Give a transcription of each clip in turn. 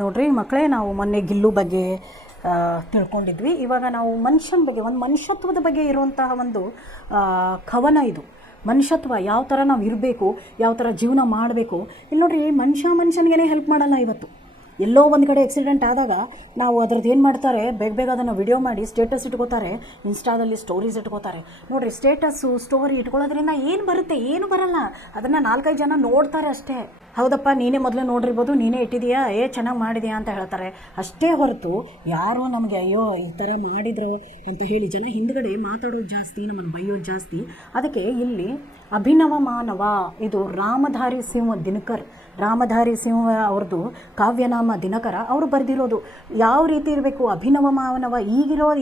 ನೋಡ್ರಿ ಮಕ್ಕಳೇ, ನಾವು ಮೊನ್ನೆ ಗಿಲ್ಲು ಬಗ್ಗೆ ತಿಳ್ಕೊಂಡಿದ್ವಿ. ಇವಾಗ ನಾವು ಮನುಷ್ಯನ ಬಗ್ಗೆ, ಒಂದು ಮನುಷ್ಯತ್ವದ ಬಗ್ಗೆ ಇರುವಂತಹ ಒಂದು ಕವನ ಇದು. ಮನುಷ್ಯತ್ವ ಯಾವ ಥರ ನಾವು ಇರಬೇಕು, ಯಾವ ಥರ ಜೀವನ ಮಾಡಬೇಕು. ಇಲ್ಲಿ ನೋಡ್ರಿ, ಮನುಷ್ಯನಿಗೇನೆ ಹೆಲ್ಪ್ ಮಾಡಲ್ಲ. ಇವತ್ತು ಎಲ್ಲೋ ಒಂದು ಕಡೆ ಆಕ್ಸಿಡೆಂಟ್ ಆದಾಗ ನಾವು ಅದ್ರದ್ದು ಏನು ಮಾಡ್ತಾರೆ, ಬೇಗ ಅದನ್ನು ವಿಡಿಯೋ ಮಾಡಿ ಸ್ಟೇಟಸ್ ಇಟ್ಕೋತಾರೆ, ಇನ್ಸ್ಟಾದಲ್ಲಿ ಸ್ಟೋರೀಸ್ ಇಟ್ಕೋತಾರೆ. ನೋಡಿರಿ, ಸ್ಟೇಟಸ್ಸು ಸ್ಟೋರಿ ಇಟ್ಕೊಳ್ಳೋದ್ರಿಂದ ಏನು ಬರುತ್ತೆ? ಏನು ಬರಲ್ಲ. ಅದನ್ನು 4-5 ಜನ ನೋಡ್ತಾರೆ ಅಷ್ಟೇ. ಹೌದಪ್ಪ, ನೀನೇ ಮೊದಲು ನೋಡಿರ್ಬೋದು, ನೀನೇ ಇಟ್ಟಿದೆಯಾ, ಚೆನ್ನಾಗಿ ಮಾಡಿದೆಯಾ ಅಂತ ಹೇಳ್ತಾರೆ ಅಷ್ಟೇ ಹೊರತು ಯಾರೋ ನಮಗೆ ಅಯ್ಯೋ ಈ ಥರ ಮಾಡಿದ್ರು ಅಂತ ಹೇಳಿ ಜನ ಹಿಂದ್ಗಡೆ ಮಾತಾಡೋದು ಜಾಸ್ತಿ, ನಮ್ಮನ್ನು ಬೈಯೋದು ಜಾಸ್ತಿ. ಅದಕ್ಕೆ ಇಲ್ಲಿ ಅಭಿನವ ಮಾನವ, ಇದು ರಾಮಧಾರಿ ಸಿಂಹ ಅವ್ರದ್ದು ಕಾವ್ಯನಾಮ ದಿನಕರ ಅವರು ಬರೆದಿರೋದು. ಯಾವ ರೀತಿ ಇರಬೇಕು ಅಭಿನವ ಮಾನವ,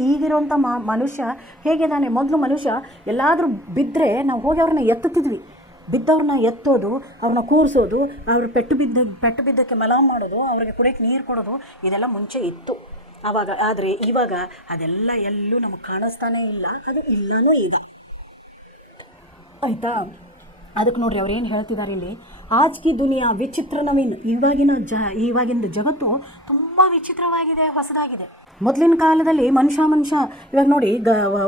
ಈಗಿರೋಂಥ ಮನುಷ್ಯ ಹೇಗಿದ್ದಾನೆ. ಮೊದಲು ಮನುಷ್ಯ ಎಲ್ಲಾದರೂ ಬಿದ್ದರೆ ನಾವು ಹೋಗಿ ಅವ್ರನ್ನ ಎತ್ತುತ್ತಿದ್ವಿ. ಬಿದ್ದವ್ರನ್ನ ಎತ್ತೋದು, ಅವ್ರನ್ನ ಕೂರಿಸೋದು, ಅವ್ರ ಪೆಟ್ಟು ಬಿದ್ದಕ್ಕೆ ಮಲಾಮ್ ಮಾಡೋದು, ಅವ್ರಿಗೆ ಕುಡಿಯೋಕ್ಕೆ ನೀರು ಕೊಡೋದು, ಇದೆಲ್ಲ ಮುಂಚೆ ಇತ್ತು ಆವಾಗ. ಆದರೆ ಇವಾಗ ಅದೆಲ್ಲ ಎಲ್ಲೂ ನಮಗೆ ಕಾಣಿಸ್ತಾನೇ ಇಲ್ಲ, ಅದು ಇಲ್ಲನೂ ಈಗ. ಆಯಿತಾ? ಅದಕ್ಕೆ ನೋಡ್ರಿ ಅವ್ರು ಏನು ಹೇಳ್ತಿದ್ದಾರೆ ಇಲ್ಲಿ, ಆಜ್ ಕಿ ದುನಿಯಾ ವಿಚಿತ್ರ ನವೀನ್. ಇವಾಗಿಂದು ಜಗತ್ತು ತುಂಬ ವಿಚಿತ್ರವಾಗಿದೆ, ಹೊಸದಾಗಿದೆ. ಮೊದಲಿನ ಕಾಲದಲ್ಲಿ ಮನುಷ್ಯ ಇವಾಗ ನೋಡಿ,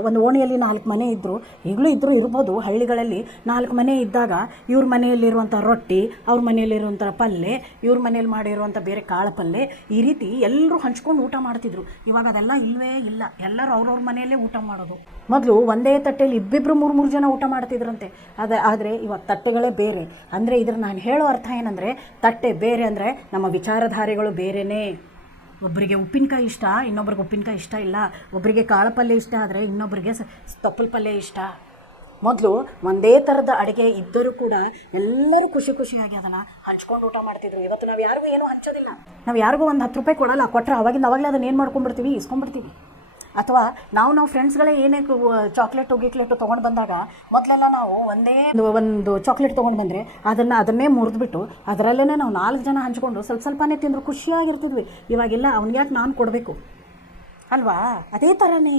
ಒಂದು ಓಣಿಯಲ್ಲಿ 4 ಮನೆ ಇದ್ದರು, ಈಗಲೂ ಇರ್ಬೋದು. ಹಳ್ಳಿಗಳಲ್ಲಿ 4 ಮನೆ ಇದ್ದಾಗ ಇವ್ರ ಮನೆಯಲ್ಲಿರುವಂಥ ರೊಟ್ಟಿ, ಅವ್ರ ಮನೆಯಲ್ಲಿರುವಂಥ ಪಲ್ಯ, ಇವ್ರ ಮನೇಲಿ ಮಾಡಿರುವಂಥ ಬೇರೆ ಕಾಳು ಪಲ್ಯ, ಈ ರೀತಿ ಎಲ್ಲರೂ ಹಂಚ್ಕೊಂಡು ಊಟ ಮಾಡ್ತಿದ್ರು. ಇವಾಗ ಅದೆಲ್ಲ ಇಲ್ಲವೇ ಇಲ್ಲ. ಎಲ್ಲರೂ ಅವ್ರವ್ರ ಮನೆಯಲ್ಲೇ ಊಟ ಮಾಡೋದು. ಮೊದಲು ಒಂದೇ ತಟ್ಟೆಯಲ್ಲಿ 2-3 ಜನ ಊಟ ಮಾಡ್ತಿದ್ರಂತೆ. ಆದರೆ ಇವಾಗ ತಟ್ಟೆಗಳೇ ಬೇರೆ. ಅಂದರೆ ಇದ್ರ ನಾನು ಹೇಳೋ ಅರ್ಥ ಏನಂದರೆ, ತಟ್ಟೆ ಬೇರೆ ಅಂದರೆ ನಮ್ಮ ವಿಚಾರಧಾರೆಗಳು ಬೇರೆಯೇ. ಒಬ್ಬರಿಗೆ ಉಪ್ಪಿನಕಾಯಿ ಇಷ್ಟ, ಇನ್ನೊಬ್ರಿಗೆ ಉಪ್ಪಿನಕಾಯಿ ಇಷ್ಟ ಇಲ್ಲ. ಒಬ್ಬರಿಗೆ ಕಾಳು ಪಲ್ಯ ಇಷ್ಟ ಆದರೆ ಇನ್ನೊಬ್ಬರಿಗೆ ತೊಪ್ಪಲ ಪಲ್ಯ ಇಷ್ಟ. ಮೊದಲು ಒಂದೇ ಥರದ ಅಡುಗೆ ಇದ್ದರೂ ಕೂಡ ಎಲ್ಲರೂ ಖುಷಿಯಾಗಿ ಅದನ್ನು ಹಂಚ್ಕೊಂಡು ಊಟ ಮಾಡ್ತಿದ್ರು. ಇವತ್ತು ನಾವು ಯಾರಿಗೂ ಏನೂ ಹಂಚೋದಿಲ್ಲ. ನಾವು ಯಾರಿಗೂ ಒಂದು 10 ರೂಪಾಯಿ ಕೊಡೋಲ್ಲ. ಕೊಟ್ಟರೆ ಅವಾಗಲೇ ಅದನ್ನು ಏನು ಮಾಡ್ಕೊಂಡ್ಬಿಡ್ತೀವಿ, ಇಸ್ಕೊಂಡ್ಬಿಡ್ತೀವಿ. ಅಥವಾ ನಾವು ಫ್ರೆಂಡ್ಸ್ಗಳೇ ಏನೇ ಚಾಕ್ಲೇಟು ತೊಗೊಂಡು ಬಂದಾಗ ಮೊದಲೆಲ್ಲ ನಾವು ಒಂದು ಚಾಕ್ಲೇಟ್ ತೊಗೊಂಡು ಬಂದರೆ ಅದನ್ನೇ ಮುರಿದ್ಬಿಟ್ಟು ಅದರಲ್ಲೇ ನಾವು 4 ಜನ ಹಂಚ್ಕೊಂಡು ಸ್ವಲ್ಪನೇ ತಿಂದರೂ ಖುಷಿಯಾಗಿರ್ತಿದ್ವಿ. ಇವಾಗೆಲ್ಲ ಅವ್ನಿಗ್ಯಾಕೆ ನಾನು ಕೊಡಬೇಕು ಅಲ್ವಾ? ಅದೇ ಥರನೇ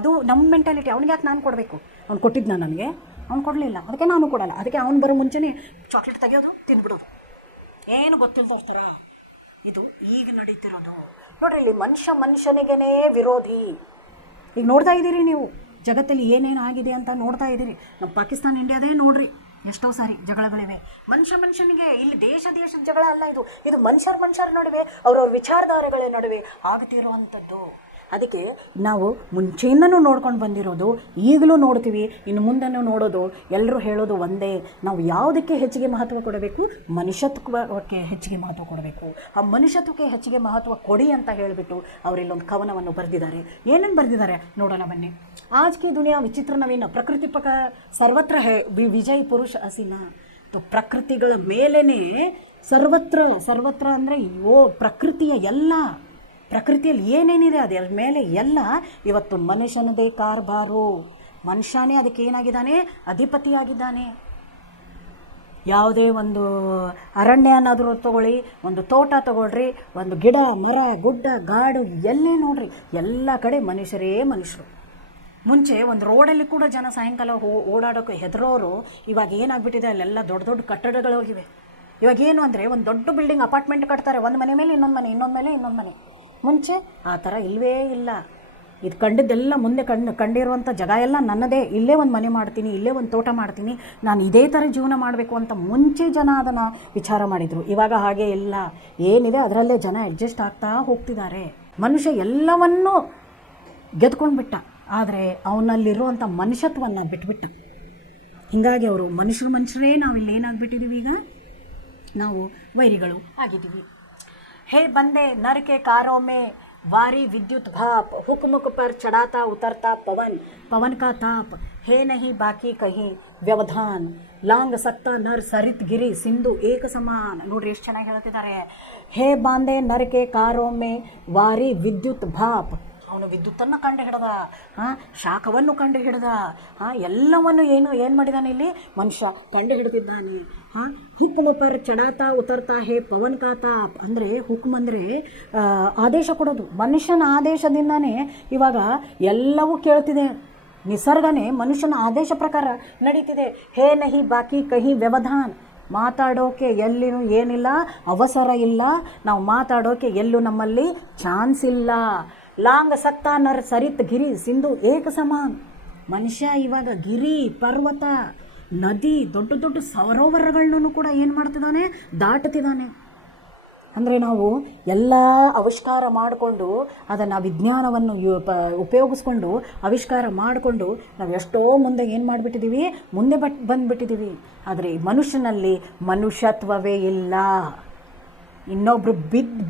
ಅದು ನಮ್ಮ ಮೆಂಟಾಲಿಟಿ. ಅವ್ನಿಗ್ಯಾಕೆ ನಾನು ಕೊಡಬೇಕು? ಅವ್ನು ಕೊಟ್ಟಿದ್ದ ನನಗೆ, ಅವ್ನು ಕೊಡಲಿಲ್ಲ, ಅದಕ್ಕೆ ನಾನು ಕೊಡಲ್ಲ. ಅದಕ್ಕೆ ಅವ್ನು ಬರೋ ಮುಂಚೆನೇ ಚಾಕ್ಲೇಟ್ ತೆಗೆಯೋದು, ತಿಂದ್ಬಿಡೋದು, ಏನು ಗೊತ್ತಿಲ್ದೋರ್ತಾರ. ಇದು ಈಗ ನಡೀತಿರೋದು. ನೋಡ್ರಿ, ಇಲ್ಲಿ ಮನುಷ್ಯನಿಗೇನೇ ವಿರೋಧಿ. ಈಗ ನೋಡ್ತಾ ಇದ್ದೀರಿ ನೀವು, ಜಗತ್ತಲ್ಲಿ ಏನೇನು ಆಗಿದೆ ಅಂತ ನೋಡ್ತಾ ಇದ್ದೀರಿ. ನಮ್ಮ ಪಾಕಿಸ್ತಾನ ಇಂಡಿಯಾದೇ ನೋಡ್ರಿ, ಎಷ್ಟೋ ಸಾರಿ ಜಗಳಗಳಿವೆ. ಮನುಷ್ಯನಿಗೆ ಇಲ್ಲಿ ದೇಶದ ಜಗಳ ಅಲ್ಲ, ಇದು ಮನುಷ್ಯರ ನಡುವೆ, ಅವ್ರವ್ರ ವಿಚಾರಧಾರೆಗಳ ನಡುವೆ ಆಗ್ತಿರುವಂಥದ್ದು. ಅದಕ್ಕೆ ನಾವು ಮುಂಚೆಯಿಂದನೂ ನೋಡ್ಕೊಂಡು ಬಂದಿರೋದು, ಈಗಲೂ ನೋಡ್ತೀವಿ, ಇನ್ನು ಮುಂದೆನೂ ನೋಡೋದು. ಎಲ್ಲರೂ ಹೇಳೋದು ಒಂದೇ, ನಾವು ಯಾವುದಕ್ಕೆ ಹೆಚ್ಚಿಗೆ ಮಹತ್ವ ಕೊಡಬೇಕು? ಮನುಷ್ಯತ್ವಕ್ಕೆ ಹೆಚ್ಚಿಗೆ ಮಹತ್ವ ಕೊಡಬೇಕು. ಆ ಮನುಷ್ಯತ್ವಕ್ಕೆ ಹೆಚ್ಚಿಗೆ ಮಹತ್ವ ಕೊಡಿ ಅಂತ ಹೇಳಿಬಿಟ್ಟು ಅವರಿಲ್ಲೊಂದು ಕವನವನ್ನು ಬರೆದಿದ್ದಾರೆ. ಏನೇನು ಬರೆದಿದ್ದಾರೆ ನೋಡೋಣ ಬನ್ನಿ. ಆಜ್ ಕಿ ದುನಿಯಾ ವಿಚಿತ್ರ ನವೀನ, ಪ್ರಕೃತಿ ಸರ್ವತ್ರ ವಿಜಯ್ ಪುರುಷ ಹಸೀನ. ಪ್ರಕೃತಿಗಳ ಮೇಲೇ ಸರ್ವತ್ರ ಅಂದರೆ ಪ್ರಕೃತಿಯ ಎಲ್ಲ, ಪ್ರಕೃತಿಯಲ್ಲಿ ಏನೇನಿದೆ ಅದರ ಮೇಲೆ ಎಲ್ಲ ಇವತ್ತು ಮನುಷ್ಯನದೇ ಕಾರ್ಬಾರು. ಮನುಷ್ಯನೇ ಅದಕ್ಕೆ ಏನಾಗಿದ್ದಾನೆ? ಅಧಿಪತಿಯಾಗಿದ್ದಾನೆ. ಯಾವುದೇ ಒಂದು ಅರಣ್ಯ ಅನ್ನೋದ್ರು ತಗೊಳ್ಳಿ, ಒಂದು ತೋಟ ತಗೊಳ್ರಿ, ಒಂದು ಗಿಡ ಮರ ಗುಡ್ಡ ಗಾಡು ಎಲ್ಲೇ ನೋಡ್ರಿ, ಎಲ್ಲ ಕಡೆ ಮನುಷ್ಯರು. ಮುಂಚೆ ಒಂದು ರೋಡಲ್ಲಿ ಕೂಡ ಜನ ಸಾಯಂಕಾಲ ಓಡಾಡೋಕ್ಕೆ ಹೆದರೋರು, ಇವಾಗ ಏನಾಗ್ಬಿಟ್ಟಿದೆ, ಅಲ್ಲೆಲ್ಲ ದೊಡ್ಡ ಕಟ್ಟಡಗಳೋಗಿವೆ. ಇವಾಗ ಏನು ಅಂದರೆ, ಒಂದು ದೊಡ್ಡ ಬಿಲ್ಡಿಂಗ್ ಅಪಾರ್ಟ್ಮೆಂಟ್ ಕಟ್ತಾರೆ, ಒಂದು ಮನೆ ಮೇಲೆ ಇನ್ನೊಂದು ಮನೆ, ಇನ್ನೊಂದು ಮೇಲೆ ಇನ್ನೊಂದು ಮನೆ. ಮುಂಚೆ ಆ ಥರ ಇಲ್ಲವೇ ಇಲ್ಲ. ಇದು ಕಂಡಿದ್ದೆಲ್ಲ ಮುಂದೆ ಕಂಡಿರುವಂಥ ಜಾಗ ಎಲ್ಲ ನನ್ನದೇ, ಇಲ್ಲೇ ಒಂದು ಮನೆ ಮಾಡ್ತೀನಿ, ಇಲ್ಲೇ ಒಂದು ತೋಟ ಮಾಡ್ತೀನಿ, ನಾನು ಇದೇ ಥರ ಜೀವನ ಮಾಡಬೇಕು ಅಂತ ಮುಂಚೆ ಜನ ಅದನ್ನು ವಿಚಾರ ಮಾಡಿದರು. ಇವಾಗ ಹಾಗೆ ಇಲ್ಲ. ಏನಿದೆ ಅದರಲ್ಲೇ ಜನ ಅಡ್ಜಸ್ಟ್ ಆಗ್ತಾ ಹೋಗ್ತಿದ್ದಾರೆ. ಮನುಷ್ಯ ಎಲ್ಲವನ್ನೂ ಗೆದ್ಕೊಂಡು ಬಿಟ್ಟ, ಆದರೆ ಅವನಲ್ಲಿರುವಂಥ ಮನುಷ್ಯತ್ವವನ್ನು ಬಿಟ್ಬಿಟ್ಟ. ಹೀಗಾಗಿ ಅವರು ಮನುಷ್ಯರೇ ನಾವಿಲ್ಲಿ ಏನಾಗ್ಬಿಟ್ಟಿದ್ದೀವಿ, ಈಗ ನಾವು ವೈರಿಗಳು ಆಗಿದ್ದೀವಿ. हे बंदे नर के कारों में वारी विद्युत भाप, हुक्मुक पर चढ़ाता उतरता पवन का ताप, है नहीं बाकी कहीं व्यवधान, लांग सकता नर सरित गिरी सिंधु एक समान. ನೋಡ್ರಿ ಎಷ್ಟು ಚೆನ್ನಾಗಿ ಹೇಳ್ತಿದ್ದಾರೆ. ಹೇ ಬಾಂದೆ ನರಕೆ ಕಾರೋ ಮೇ ವಾರಿ ವಿದ್ಯುತ್ ಭಾಪ್. ಅವನು ವಿದ್ಯುತ್ತನ್ನು ಕಂಡು ಹಿಡ್ದ, ಶಾಖವನ್ನು ಕಂಡು ಹಿಡ್ದ, ಎಲ್ಲವನ್ನು ಏನು ಮಾಡಿದಾನೆ ಇಲ್ಲಿ ಮನುಷ್ಯ ಕಂಡು ಹಿಡಿದಿದ್ದಾನೆ. ಹುಕ್ಮ ಪರ್ ಚಡಾತಾ ಉತರ್ತಾ ಹೇ ಪವನ್ ಕಾ ತಾಪ್. ಅಂದರೆ ಹುಕ್ಮ್ ಅಂದರೆ ಆದೇಶ ಕೊಡೋದು. ಮನುಷ್ಯನ ಆದೇಶದಿಂದಾನೇ ಇವಾಗ ಎಲ್ಲವೂ ಕೇಳ್ತಿದೆ. ನಿಸರ್ಗನೇ ಮನುಷ್ಯನ ಆದೇಶ ಪ್ರಕಾರ ನಡೀತಿದೆ. ಹೇ ನಹಿ ಬಾಕಿ ಕಹಿ ವ್ಯವಧಾನ್. ಮಾತಾಡೋಕೆ ಎಲ್ಲಿನೂ ಏನಿಲ್ಲ, ಅವಸರ ಇಲ್ಲ, ನಾವು ಮಾತಾಡೋಕೆ ಎಲ್ಲೂ ನಮ್ಮಲ್ಲಿ ಚಾನ್ಸ್ ಇಲ್ಲ. ಲಾಂಗ್ ಸಕ್ತಾ ನರ್ ಸರಿತ್ ಗಿರಿ ಸಿಂಧು ಏಕ ಸಮಾನ್. ಮನುಷ್ಯ ಇವಾಗ ಗಿರಿ, ಪರ್ವತ, ನದಿ, ದೊಡ್ಡ ದೊಡ್ಡ ಸರೋವರಗಳನ್ನು ಕೂಡ ಏನು ಮಾಡ್ತಿದ್ದಾನೆ, ದಾಟುತ್ತಿದ್ದಾನೆ. ಅಂದರೆ ನಾವು ಎಲ್ಲ ಆವಿಷ್ಕಾರ ಮಾಡಿಕೊಂಡು ಅದನ್ನು ವಿಜ್ಞಾನವನ್ನು ಉಪಯೋಗಿಸ್ಕೊಂಡು ಆವಿಷ್ಕಾರ ಮಾಡಿಕೊಂಡು ನಾವು ಎಷ್ಟೋ ಮುಂದೆ ಏನು ಮಾಡಿಬಿಟ್ಟಿದ್ದೀವಿ, ಮುಂದೆ ಬಂದುಬಿಟ್ಟಿದ್ದೀವಿ. ಆದರೆ ಈ ಮನುಷ್ಯನಲ್ಲಿ ಮನುಷ್ಯತ್ವವೇ ಇಲ್ಲ. ಇನ್ನೊಬ್ರು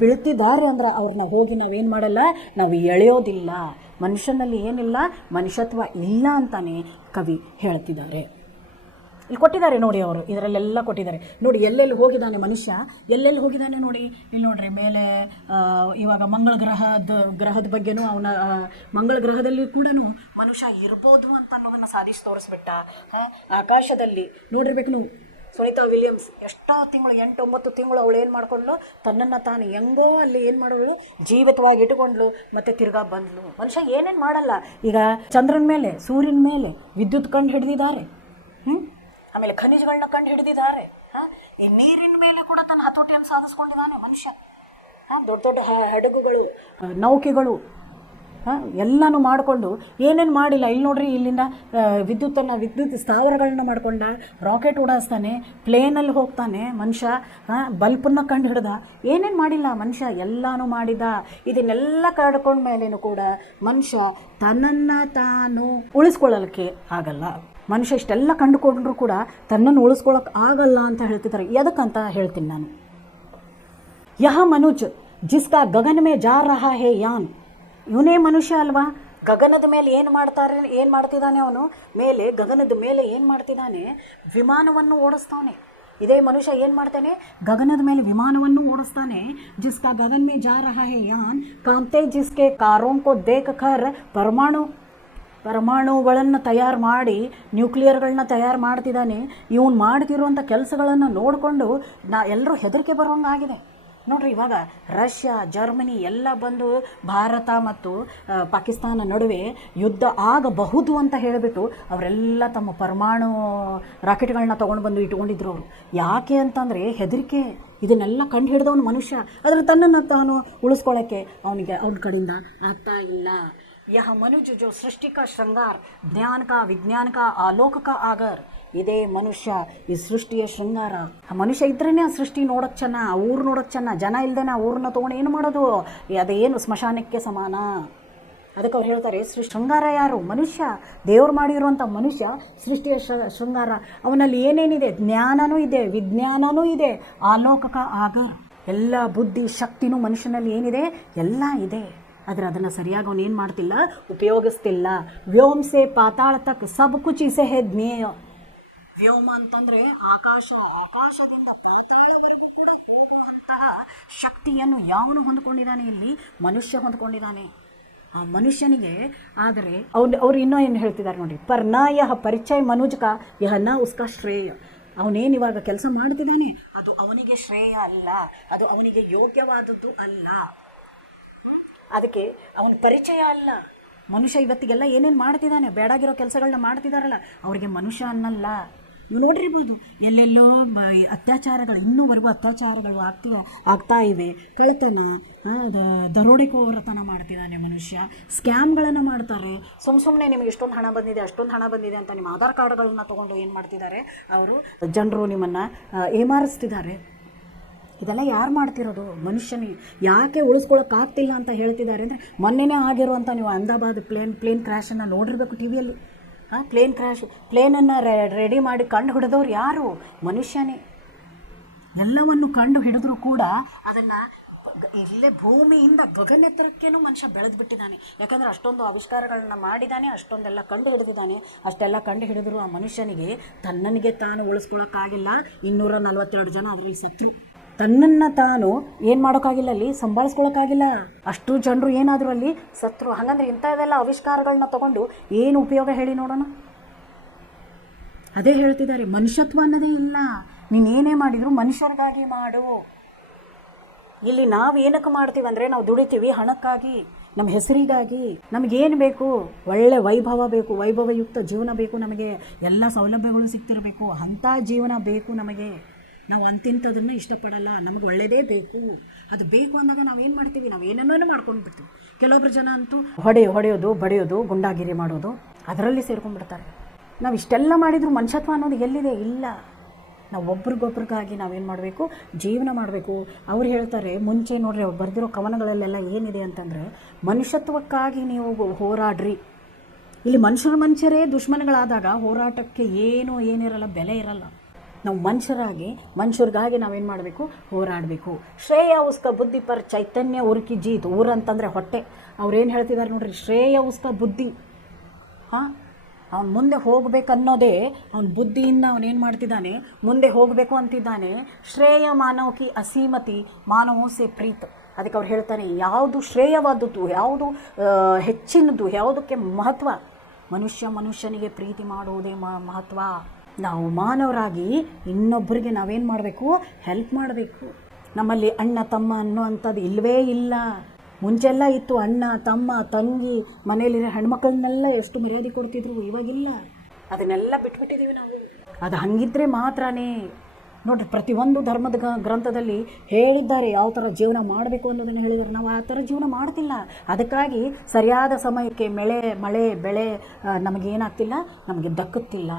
ಬೀಳ್ತಿದ್ದಾರೆ ಅಂದ್ರೆ ಅವ್ರನ್ನ ಹೋಗಿ ನಾವೇನು ಮಾಡಲ್ಲ, ನಾವು ಎಳೆಯೋದಿಲ್ಲ. ಮನುಷ್ಯನಲ್ಲಿ ಏನಿಲ್ಲ, ಮನುಷ್ಯತ್ವ ಇಲ್ಲ ಅಂತಾನೆ ಕವಿ ಹೇಳ್ತಿದ್ದಾರೆ. ಇಲ್ಲಿ ಕೊಟ್ಟಿದ್ದಾರೆ ನೋಡಿ, ಅವರು ಇದರಲ್ಲೆಲ್ಲ ಕೊಟ್ಟಿದ್ದಾರೆ ನೋಡಿ. ಎಲ್ಲೆಲ್ಲಿ ಹೋಗಿದ್ದಾನೆ ಮನುಷ್ಯ, ಎಲ್ಲೆಲ್ಲಿ ಹೋಗಿದ್ದಾನೆ ನೋಡಿ. ಇಲ್ಲಿ ನೋಡ್ರಿ, ಮೇಲೆ ಇವಾಗ ಮಂಗಳ ಗ್ರಹದ ಬಗ್ಗೆನೂ ಅವನ ಮಂಗಳ ಗ್ರಹದಲ್ಲಿ ಕೂಡ ಮನುಷ್ಯ ಇರ್ಬೋದು ಅಂತ ಅನ್ನೋದನ್ನು ಸಾಧಿಸಿ ತೋರಿಸ್ಬಿಟ್ಟ. ಆಕಾಶದಲ್ಲಿ ನೋಡಿರ್ಬೇಕು ನೀವು, ಸುನೀತಾ ವಿಲಿಯಮ್ಸ್ ಎಷ್ಟೋ ತಿಂಗಳು, 8-9 ತಿಂಗಳು ಅವಳು ಏನು ಮಾಡ್ಕೊಂಡ್ಲು, ತನ್ನನ್ನು ತಾನು ಹೆಂಗೋ ಅಲ್ಲಿ ಏನು ಮಾಡೋಳು, ಜೀವಿತವಾಗಿ ಇಟ್ಕೊಂಡ್ಲು, ಮತ್ತೆ ತಿರ್ಗಾ ಬಂದ್ಲು. ಮನುಷ್ಯ ಏನೇನು ಮಾಡಲ್ಲ. ಈಗ ಚಂದ್ರನ ಮೇಲೆ, ಸೂರ್ಯನ ಮೇಲೆ ವಿದ್ಯುತ್ ಕಂಡು ಹಿಡಿದಿದ್ದಾರೆ, ಆಮೇಲೆ ಖನಿಜಗಳನ್ನ ಕಂಡು ಹಿಡಿದಿದ್ದಾರೆ. ಈ ನೀರಿನ ಮೇಲೆ ಕೂಡ ತನ್ನ ಹತೋಟಿಯನ್ನು ಸಾಧಿಸ್ಕೊಂಡಿದ್ದಾನೆ ಮನುಷ್ಯ. ದೊಡ್ಡ ದೊಡ್ಡ ಹಡಗುಗಳು, ನೌಕೆಗಳು ಎಲ್ಲನೂ ಮಾಡಿಕೊಂಡು ಏನೇನು ಮಾಡಿಲ್ಲ. ಇಲ್ಲಿ ನೋಡ್ರಿ, ಇಲ್ಲಿಂದ ವಿದ್ಯುತ್ ಸ್ಥಾವರಗಳನ್ನ ಮಾಡ್ಕೊಂಡ, ರಾಕೆಟ್ ಓಡಿಸ್ತಾನೆ, ಪ್ಲೇನಲ್ಲಿ ಹೋಗ್ತಾನೆ ಮನುಷ್ಯ, ಬಲ್ಪನ್ನ ಕಂಡು ಹಿಡ್ದ. ಏನೇನು ಮಾಡಿಲ್ಲ ಮನುಷ್ಯ, ಎಲ್ಲನೂ ಮಾಡಿದ. ಇದನ್ನೆಲ್ಲ ಕಡ್ಕೊಂಡ ಮೇಲೇನು ಕೂಡ ಮನುಷ್ಯ ತನ್ನನ್ನು ತಾನು ಉಳಿಸ್ಕೊಳ್ಳಲಿಕ್ಕೆ ಆಗಲ್ಲ. ಮನುಷ್ಯ ಇಷ್ಟೆಲ್ಲ ಕಂಡುಕೊಂಡ್ರೂ ಕೂಡ ತನ್ನನ್ನು ಉಳಿಸ್ಕೊಳ್ಳೋಕೆ ಆಗಲ್ಲ ಅಂತ ಹೇಳ್ತಿದ್ದಾರೆ. ಎದಕ್ಕಂತ ಹೇಳ್ತೀನಿ ನಾನು. ಯಹ ಮನುಜ್ ಜಿಸ್ಕಾ ಗಗನ ಮೇ ಜಾ ರಹಾ ಹೇ ಯಾನ್. ಇವನೇ ಮನುಷ್ಯ ಅಲ್ವಾ? ಗಗನದ ಮೇಲೆ ಏನು ಮಾಡ್ತಿದ್ದಾನೆ ಅವನು? ಮೇಲೆ ಗಗನದ ಮೇಲೆ ಏನು ಮಾಡ್ತಿದ್ದಾನೆ? ವಿಮಾನವನ್ನು ಓಡಿಸ್ತಾನೆ. ಇದೇ ಮನುಷ್ಯ ಏನು ಮಾಡ್ತಾನೆ? ಗಗನದ ಮೇಲೆ ವಿಮಾನವನ್ನು ಓಡಿಸ್ತಾನೆ. ಜಿಸ್ಕಾ ಗಗನ ಮೇ ಜಾ ರಹಾ ಹೇ ಯಾನ್ ಕಾಂತೆ ಜಿಸ್ಕೆ ಕಾರೋಂ ಕೋ ದೇಖ್ ಕರ್ ಪರಮಾಣುಗಳನ್ನು ತಯಾರು ಮಾಡಿ, ನ್ಯೂಕ್ಲಿಯರ್ಗಳನ್ನ ತಯಾರು ಮಾಡ್ತಿದ್ದಾನೆ. ಇವನು ಮಾಡ್ತಿರುವಂಥ ಕೆಲಸಗಳನ್ನು ನೋಡಿಕೊಂಡು ಎಲ್ಲರೂ ಹೆದರಿಕೆ ಬರೋಂಗಾಗಿದೆ ನೋಡ್ರಿ. ಇವಾಗ ರಷ್ಯಾ, ಜರ್ಮನಿ ಎಲ್ಲ ಬಂದು ಭಾರತ ಮತ್ತು ಪಾಕಿಸ್ತಾನ ನಡುವೆ ಯುದ್ಧ ಆಗಬಹುದು ಅಂತ ಹೇಳಿಬಿಟ್ಟು ಅವರೆಲ್ಲ ತಮ್ಮ ಪರಮಾಣು ರಾಕೆಟ್ಗಳನ್ನ ತೊಗೊಂಡು ಬಂದು ಇಟ್ಕೊಂಡಿದ್ರು. ಅವರು ಯಾಕೆ ಅಂತಂದರೆ ಹೆದರಿಕೆ. ಇದನ್ನೆಲ್ಲ ಕಂಡು ಹಿಡಿದವನು ಮನುಷ್ಯ, ಆದರೆ ತನ್ನನ್ನು ತಾನು ಉಳಿಸ್ಕೊಳ್ಳೋಕ್ಕೆ ಅವನ ಕಡೆಯಿಂದ ಆಗ್ತಾ ಇಲ್ಲ. यह मनुष्य जो सृष्टि का श्रृंगार, ज्ञान का, विज्ञान का, आलोक का आगर. ಇದೇ ಮನುಷ್ಯ, ಈ ಸೃಷ್ಟಿಯ ಶೃಂಗಾರ. ಮನುಷ್ಯ ಇದ್ರೇ ಆ ಸೃಷ್ಟಿ ನೋಡೋಕ್ಕೆ ಚೆನ್ನ, ಆ ಊರು ನೋಡೋಕ್ಕೆ ಚೆನ್ನ. ಜನ ಇಲ್ದೇನೆ ಆ ಊರನ್ನ ತೊಗೊಂಡು ಏನು ಮಾಡೋದು? ಅದೇನು ಸ್ಮಶಾನಕ್ಕೆ ಸಮಾನ. ಅದಕ್ಕೆ ಅವ್ರು ಹೇಳ್ತಾರೆ, ಶೃಂಗಾರ ಯಾರು? ಮನುಷ್ಯ. ದೇವ್ರು ಮಾಡಿರುವಂಥ ಮನುಷ್ಯ ಸೃಷ್ಟಿಯ ಶೃಂಗಾರ. ಅವನಲ್ಲಿ ಏನೇನಿದೆ? ಜ್ಞಾನನೂ ಇದೆ, ವಿಜ್ಞಾನನೂ ಇದೆ, ಆಲೋಕಕ ಆಗರ್. ಎಲ್ಲ ಬುದ್ಧಿ ಶಕ್ತಿನೂ ಮನುಷ್ಯನಲ್ಲಿ ಏನಿದೆ? ಎಲ್ಲ ಇದೆ. ಆದರೆ ಅದನ್ನು ಸರಿಯಾಗಿ ಅವನು ಏನು ಮಾಡ್ತಿಲ್ಲ, ಉಪಯೋಗಿಸ್ತಿಲ್ಲ. ವ್ಯೋಮ್ಸೆ ಪಾತಾಳ ತಕ್ ಸಬ್ ಕುಚ್ ಇಸೆ ಹೇ ಜ್ಞೇಯ. ವ್ಯೋಮ ಅಂತಂದರೆ ಆಕಾಶ, ಆಕಾಶದಿಂದ ಪಾತಾಳವರೆಗೂ ಕೂಡ ಹೋಗುವಂತಹ ಶಕ್ತಿಯನ್ನು ಯಾವನು ಹೊಂದ್ಕೊಂಡಿದ್ದಾನೆ? ಇಲ್ಲಿ ಮನುಷ್ಯ ಹೊಂದ್ಕೊಂಡಿದ್ದಾನೆ. ಆ ಮನುಷ್ಯನಿಗೆ. ಆದರೆ ಅವ್ರು ಇನ್ನೂ ಏನು ಹೇಳ್ತಿದ್ದಾರೆ ನೋಡಿ, ಪರ್ ನ ಯಹ ಪರಿಚಯ ಮನುಜಕ ಯಹ ನ ಉಸ್ಕಾ ಶ್ರೇಯ. ಅವನೇನು ಇವಾಗ ಕೆಲಸ ಮಾಡ್ತಿದ್ದಾನೆ ಅದು ಅವನಿಗೆ ಶ್ರೇಯ ಅಲ್ಲ, ಅದು ಅವನಿಗೆ ಯೋಗ್ಯವಾದದ್ದು ಅಲ್ಲ. ಅದಕ್ಕೆ ಅವನ ಪರಿಚಯ ಅಲ್ಲ. ಮನುಷ್ಯ ಇವತ್ತಿಗೆಲ್ಲ ಏನೇನು ಮಾಡ್ತಿದ್ದಾನೆ, ಬೇಡಾಗಿರೋ ಕೆಲಸಗಳನ್ನ ಮಾಡ್ತಿದ್ದಾರಲ್ಲ, ಅವರಿಗೆ ಮನುಷ್ಯ ಅನ್ನಲ್ಲ. ನೀವು ನೋಡಿರ್ಬೋದು, ಎಲ್ಲೆಲ್ಲೋ ಅತ್ಯಾಚಾರಗಳು, ಇನ್ನೂವರೆಗೂ ಅತ್ಯಾಚಾರಗಳು ಆಗ್ತಾ ಇವೆ. ಕಳ್ಳತನ, ದರೋಡೆಕೋರತನ ಮಾಡ್ತಿದ್ದಾನೆ ಮನುಷ್ಯ. ಸ್ಕ್ಯಾಮ್ಗಳನ್ನು ಮಾಡ್ತಾರೆ. ಸುಮ್ಮನೆ ನಿಮಗೆ ಇಷ್ಟೊಂದು ಹಣ ಬಂದಿದೆ, ಅಷ್ಟೊಂದು ಹಣ ಬಂದಿದೆ ಅಂತ ನಿಮ್ಮ ಆಧಾರ್ ಕಾರ್ಡ್ಗಳನ್ನ ತೊಗೊಂಡು ಏನು ಮಾಡ್ತಿದ್ದಾರೆ ಅವರು? ಜನರು ನಿಮ್ಮನ್ನು ಏಮಾರಿಸ್ತಿದ್ದಾರೆ. ಇದೆಲ್ಲ ಯಾರು ಮಾಡ್ತಿರೋದು? ಮನುಷ್ಯನಿಗೆ ಯಾಕೆ ಉಳಿಸ್ಕೊಳ್ಳೋಕ್ಕಾಗ್ತಿಲ್ಲ ಅಂತ ಹೇಳ್ತಿದ್ದಾರೆ ಅಂದರೆ, ಮೊನ್ನೆನೇ ಆಗಿರುವಂಥ ನೀವು ಅಹಮದಾಬಾದ್ ಪ್ಲೇನ್ ಕ್ರ್ಯಾಶನ್ನು ನೋಡಿರ್ಬೇಕು ಟಿ ವಿಯಲ್ಲಿ. ಪ್ಲೇನನ್ನು ರೆಡಿ ಮಾಡಿ ಕಂಡು ಹಿಡಿದವ್ರು ಯಾರು? ಮನುಷ್ಯನೇ. ಎಲ್ಲವನ್ನು ಕಂಡು ಹಿಡಿದ್ರೂ ಕೂಡ ಅದನ್ನು ಇಲ್ಲೇ ಭೂಮಿಯಿಂದ ಗಗನೆತ್ತರಕ್ಕೇನು ಮನುಷ್ಯ ಬೆಳೆದು ಬಿಟ್ಟಿದ್ದಾನೆ. ಯಾಕಂದರೆ ಅಷ್ಟೊಂದು ಆವಿಷ್ಕಾರಗಳನ್ನ ಮಾಡಿದ್ದಾನೆ, ಅಷ್ಟೊಂದೆಲ್ಲ ಕಂಡು ಹಿಡಿದಿದ್ದಾನೆ. ಅಷ್ಟೆಲ್ಲ ಕಂಡು ಹಿಡಿದ್ರು ಆ ಮನುಷ್ಯನಿಗೆ ತನ್ನನಿಗೆ ತಾನು ಉಳಿಸ್ಕೊಳ್ಳೋಕ್ಕಾಗಿಲ್ಲ. 242 ಜನ ಅದರಲ್ಲಿ ಸತ್ರು. ತನ್ನನ್ನು ತಾನು ಏನು ಮಾಡೋಕ್ಕಾಗಿಲ್ಲ, ಅಲ್ಲಿ ಸಂಭಾಳಿಸ್ಕೊಳ್ಳೋಕ್ಕಾಗಿಲ್ಲ. ಅಷ್ಟು ಜನರು ಏನಾದರೂ ಅಲ್ಲಿ ಸತ್ರು. ಹಾಗಂದ್ರೆ ಇಂಥದ್ದೆಲ್ಲ ಆವಿಷ್ಕಾರಗಳನ್ನ ತೊಗೊಂಡು ಏನು ಉಪಯೋಗ ಹೇಳಿ ನೋಡೋಣ? ಅದೇ ಹೇಳ್ತಿದ್ದಾರೆ, ಮನುಷ್ಯತ್ವ ಅನ್ನೋದೇ ಇಲ್ಲ. ನೀನೇನೇ ಮಾಡಿದ್ರು ಮನುಷ್ಯರಿಗಾಗಿ ಮಾಡು. ಇಲ್ಲಿ ನಾವು ಏನಕ್ಕೆ ಮಾಡ್ತೀವಿ ಅಂದರೆ, ನಾವು ದುಡಿತೀವಿ ಹಣಕ್ಕಾಗಿ, ನಮ್ಮ ಹೆಸರಿಗಾಗಿ. ನಮಗೇನು ಬೇಕು? ಒಳ್ಳೆ ವೈಭವ ಬೇಕು, ವೈಭವಯುಕ್ತ ಜೀವನ ಬೇಕು ನಮಗೆ. ಎಲ್ಲ ಸೌಲಭ್ಯಗಳು ಸಿಗ್ತಿರಬೇಕು, ಅಂಥ ಜೀವನ ಬೇಕು ನಮಗೆ. ನಾವು ಅಂತಿಂಥದನ್ನು ಇಷ್ಟಪಡಲ್ಲ, ನಮಗೆ ಒಳ್ಳೆಯದೇ ಬೇಕು. ಅದು ಬೇಕು ಅಂದಾಗ ನಾವೇನು ಮಾಡ್ತೀವಿ, ನಾವು ಏನೇನೋ ಮಾಡ್ಕೊಂಡು ಬಿಡ್ತೀವಿ. ಕೆಲವೊಬ್ಬರು ಜನ ಅಂತೂ ಹೊಡೆಯೋದು ಬಡಿಯೋದು ಗುಂಡಾಗಿರಿ ಮಾಡೋದು ಅದರಲ್ಲಿ ಸೇರ್ಕೊಂಡ್ಬಿಡ್ತಾರೆ. ನಾವು ಇಷ್ಟೆಲ್ಲ ಮಾಡಿದರೂ ಮನುಷ್ಯತ್ವ ಅನ್ನೋದು ಎಲ್ಲಿದೆ? ಇಲ್ಲ. ನಾವು ಒಬ್ರಿಗೊಬ್ರಿಗಾಗಿ ನಾವೇನು ಮಾಡಬೇಕು, ಜೀವನ ಮಾಡಬೇಕು. ಅವ್ರು ಹೇಳ್ತಾರೆ ಮುಂಚೆ ನೋಡ್ರಿ, ಅವ್ರು ಬರೆದಿರೋ ಕವನಗಳಲ್ಲೆಲ್ಲ ಏನಿದೆ ಅಂತಂದರೆ, ಮನುಷ್ಯತ್ವಕ್ಕಾಗಿ ನೀವು ಹೋರಾಡ್ರಿ. ಇಲ್ಲಿ ಮನುಷ್ಯರೇ ದುಶ್ಮನಗಳಾದಾಗ ಹೋರಾಟಕ್ಕೆ ಏನಿರಲ್ಲ, ಬೆಲೆ ಇರಲ್ಲ. ನಾವು ಮನುಷ್ಯರಿಗಾಗಿ ನಾವೇನು ಮಾಡಬೇಕು, ಹೋರಾಡಬೇಕು. ಶ್ರೇಯ ಉಸ್ಕ ಬುದ್ಧಿ ಪರ್ ಚೈತನ್ಯ ಉರುಕಿ ಜೀತ್. ಊರಂತಂದರೆ ಹೊಟ್ಟೆ. ಅವ್ರೇನು ಹೇಳ್ತಿದ್ದಾರೆ ನೋಡ್ರಿ, ಶ್ರೇಯ ಉಸ್ಕ ಬುದ್ಧಿ. ಅವ್ನು ಮುಂದೆ ಹೋಗಬೇಕನ್ನೋದೇ ಅವನ ಬುದ್ಧಿಯಿಂದ ಅವನೇನು ಮಾಡ್ತಿದ್ದಾನೆ, ಮುಂದೆ ಹೋಗಬೇಕು ಅಂತಿದ್ದಾನೆ. ಶ್ರೇಯ ಮಾನವಕಿ ಅಸೀಮತಿ ಮಾನವೋ ಸೆ ಪ್ರೀತ್. ಅದಕ್ಕೆ ಅವ್ರು ಹೇಳ್ತಾರೆ, ಯಾವುದು ಶ್ರೇಯವಾದದ್ದು, ಯಾವುದು ಹೆಚ್ಚಿನದು, ಯಾವುದಕ್ಕೆ ಮಹತ್ವ, ಮನುಷ್ಯನಿಗೆ ಪ್ರೀತಿ ಮಾಡುವುದೇ ಮಹತ್ವ. ನಾವು ಮಾನವರಾಗಿ ಇನ್ನೊಬ್ಬರಿಗೆ ನಾವೇನು ಮಾಡಬೇಕು, ಹೆಲ್ಪ್ ಮಾಡಬೇಕು. ನಮ್ಮಲ್ಲಿ ಅಣ್ಣ ತಮ್ಮ ಅನ್ನೋ ಅಂಥದ್ದು ಇಲ್ಲವೇ ಇಲ್ಲ. ಮುಂಚೆಲ್ಲ ಇತ್ತು, ಅಣ್ಣ ತಮ್ಮ ತಂಗಿ, ಮನೇಲಿರೋ ಹೆಣ್ಮಕ್ಳನ್ನೆಲ್ಲ ಎಷ್ಟು ಮರ್ಯಾದೆ ಕೊಡ್ತಿದ್ರು. ಇವಾಗಿಲ್ಲ, ಅದನ್ನೆಲ್ಲ ಬಿಟ್ಬಿಟ್ಟಿದ್ದೀವಿ ನಾವು. ಅದು ಹಂಗಿದ್ರೆ ಮಾತ್ರನೇ ನೋಡಿರಿ, ಪ್ರತಿಯೊಂದು ಧರ್ಮದ ಗ್ರಂಥದಲ್ಲಿ ಹೇಳಿದ್ದಾರೆ ಯಾವ ಥರ ಜೀವನ ಮಾಡಬೇಕು ಅನ್ನೋದನ್ನು ಹೇಳಿದ್ದಾರೆ. ನಾವು ಆ ಥರ ಜೀವನ ಮಾಡ್ತಿಲ್ಲ. ಅದಕ್ಕಾಗಿ ಸರಿಯಾದ ಸಮಯಕ್ಕೆ ಮಳೆ ಬೆಳೆ ನಮಗೇನಾಗ್ತಿಲ್ಲ, ನಮಗೆ ದಕ್ಕುತ್ತಿಲ್ಲ.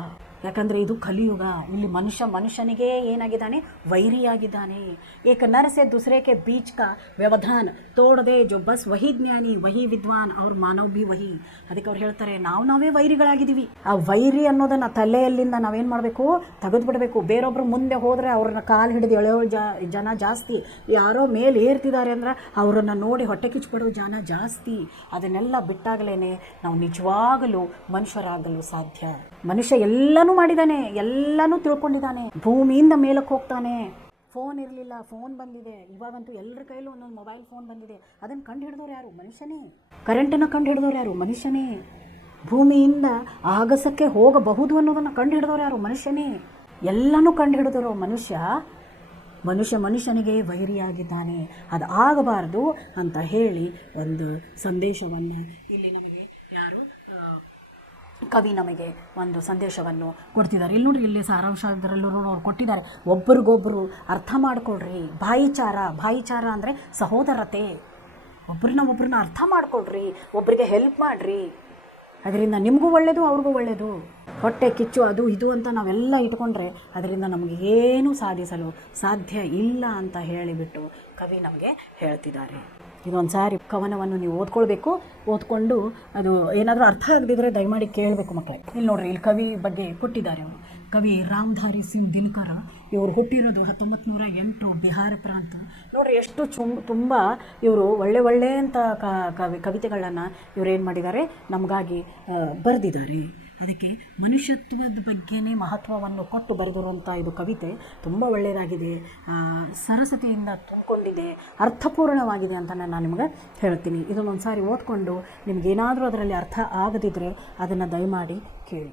ಯಾಕಂದರೆ ಇದು ಕಲಿಯುಗ. ಇಲ್ಲಿ ಮನುಷ್ಯನಿಗೆ ಏನಾಗಿದ್ದಾನೆ, ವೈರಿಯಾಗಿದ್ದಾನೆ. ಏಕ ನರಸೆ ದುಸರೇಕೆ ಬೀಚ್ ಕಾ ವ್ಯವಧಾನ್ ತೋಡದೆ ಜೋ ಬಸ್ ವಹಿ ಜ್ಞಾನಿ ವಹಿ ವಿದ್ವಾನ್ ಅವ್ರ ಮಾನವ್ ಬಿ ವಹಿ. ಅದಕ್ಕೆ ಅವ್ರು ಹೇಳ್ತಾರೆ, ನಾವೇ ವೈರಿಗಳಾಗಿದ್ದೀವಿ. ಆ ವೈರಿ ಅನ್ನೋದನ್ನು ತಲೆಯಲ್ಲಿಂದ ನಾವೇನು ಮಾಡಬೇಕು, ತೆಗೆದುಬಿಡಬೇಕು. ಬೇರೊಬ್ಬರು ಮುಂದೆ ಹೋದರೆ ಅವ್ರನ್ನ ಕಾಲು ಹಿಡಿದು ಎಳೆಯೋ ಜನ ಜಾಸ್ತಿ. ಯಾರೋ ಮೇಲೆ ಏರ್ತಿದ್ದಾರೆ ಅಂದ್ರೆ ಅವರನ್ನು ನೋಡಿ ಹೊಟ್ಟೆ ಕಿಚ್ಚಿಬಿಡೋ ಜನ ಜಾಸ್ತಿ. ಅದನ್ನೆಲ್ಲ ಬಿಟ್ಟಾಗಲೇ ನಾವು ನಿಜವಾಗಲೂ ಮನುಷ್ಯರಾಗಲು ಸಾಧ್ಯ. ಮನುಷ್ಯ ಎಲ್ಲನೂ ಮಾಡಿದ್ದಾನೆ, ಎಲ್ಲನೂ ತಿಳ್ಕೊಂಡಿದ್ದಾನೆ. ಭೂಮಿಯಿಂದ ಮೇಲಕ್ಕೆ ಹೋಗ್ತಾನೆ. ಫೋನ್ ಇರಲಿಲ್ಲ, ಫೋನ್ ಬಂದಿದೆ. ಇವಾಗಂತೂ ಎಲ್ಲರ ಕೈಲೂ ಒಂದೊಂದು ಮೊಬೈಲ್ ಫೋನ್ ಬಂದಿದೆ. ಅದನ್ನು ಕಂಡು ಹಿಡಿದವ್ರು ಯಾರು? ಮನುಷ್ಯನೇ. ಕರೆಂಟನ್ನು ಕಂಡು ಹಿಡಿದವ್ರು ಯಾರು? ಮನುಷ್ಯನೇ. ಭೂಮಿಯಿಂದ ಆಗಸಕ್ಕೆ ಹೋಗಬಹುದು ಅನ್ನೋದನ್ನು ಕಂಡು ಹಿಡಿದವ್ರು ಯಾರು? ಮನುಷ್ಯನೇ. ಎಲ್ಲನೂ ಕಂಡು ಹಿಡಿದವರು ಮನುಷ್ಯನಿಗೆ ವೈರಿಯಾಗಿದ್ದಾನೆ. ಅದು ಆಗಬಾರ್ದು ಅಂತ ಹೇಳಿ ಒಂದು ಸಂದೇಶವನ್ನು ಇಲ್ಲಿ ನಮಗೆ ಯಾರು ಕವಿ ನಮಗೆ ಒಂದು ಸಂದೇಶವನ್ನು ಕೊಡ್ತಿದ್ದಾರೆ. ಇಲ್ಲಿ ನೋಡ್ರಿ, ಇಲ್ಲಿ ಸಾರಾಂಶದರಲ್ಲೂ ಅವ್ರು ಕೊಟ್ಟಿದ್ದಾರೆ. ಒಬ್ರಿಗೊಬ್ಬರು ಅರ್ಥ ಮಾಡ್ಕೊಳ್ರಿ. ಭಾಯಿಚಾರ ಅಂದರೆ ಸಹೋದರತೆ. ಒಬ್ರನ್ನ ಅರ್ಥ ಮಾಡ್ಕೊಳ್ರಿ, ಒಬ್ಬರಿಗೆ ಹೆಲ್ಪ್ ಮಾಡಿರಿ. ಅದರಿಂದ ನಿಮಗೂ ಒಳ್ಳೆಯದು, ಅವ್ರಿಗೂ ಒಳ್ಳೆಯದು. ಹೊಟ್ಟೆ ಕಿಚ್ಚು ಅದು ಇದು ಅಂತ ನಾವೆಲ್ಲ ಇಟ್ಕೊಂಡ್ರೆ ಅದರಿಂದ ನಮಗೆ ಏನೂ ಸಾಧಿಸಲು ಸಾಧ್ಯ ಇಲ್ಲ ಅಂತ ಹೇಳಿಬಿಟ್ಟು ಕವಿ ನಮಗೆ ಹೇಳ್ತಿದ್ದಾರೆ. ಇದೊಂದು ಸಾರಿ ಕವನವನ್ನು ನೀವು ಓದ್ಕೊಂಡು ಅದು ಏನಾದರೂ ಅರ್ಥ ಆಗದಿದ್ದರೆ ದಯಮಾಡಿ ಕೇಳಬೇಕು ಮಕ್ಕಳೇ. ಇಲ್ಲಿ ನೋಡ್ರಿ, ಇಲ್ಲಿ ಕವಿ ಬಗ್ಗೆ ಕೊಟ್ಟಿದ್ದಾರೆ. ಅವರು ಕವಿ ರಾಮಧಾರಿ ಸಿಂಗ್ ದಿನಕರ್. ಇವರು ಹುಟ್ಟಿರೋದು 1908 ಬಿಹಾರ ಪ್ರಾಂತ. ನೋಡ್ರಿ, ಎಷ್ಟು ತುಂಬ ಇವರು ಒಳ್ಳೆ ಅಂತ ಕವಿತೆಗಳನ್ನು ಇವರು ಏನು ಮಾಡಿದ್ದಾರೆ, ನಮಗಾಗಿ ಬರೆದಿದ್ದಾರೆ. ಅದಕ್ಕೆ ಮನುಷ್ಯತ್ವದ ಬಗ್ಗೆನೇ ಮಹತ್ವವನ್ನು ಕೊಟ್ಟು ಬರೆದಿರುವಂಥ ಇದು ಕವಿತೆ ತುಂಬ ಒಳ್ಳೆಯದಾಗಿದೆ, ಸರಸತೆಯಿಂದ ತುಂಬಿಕೊಂಡಿದೆ, ಅರ್ಥಪೂರ್ಣವಾಗಿದೆ ಅಂತ ನಾನು ನಿಮಗೆ ಹೇಳ್ತೀನಿ. ಇದನ್ನೊಂದು ಸಾರಿ ಓದ್ಕೊಂಡು ನಿಮಗೇನಾದರೂ ಅದರಲ್ಲಿ ಅರ್ಥ ಆಗದಿದ್ದರೆ ಅದನ್ನು ದಯಮಾಡಿ ಕೇಳಿ.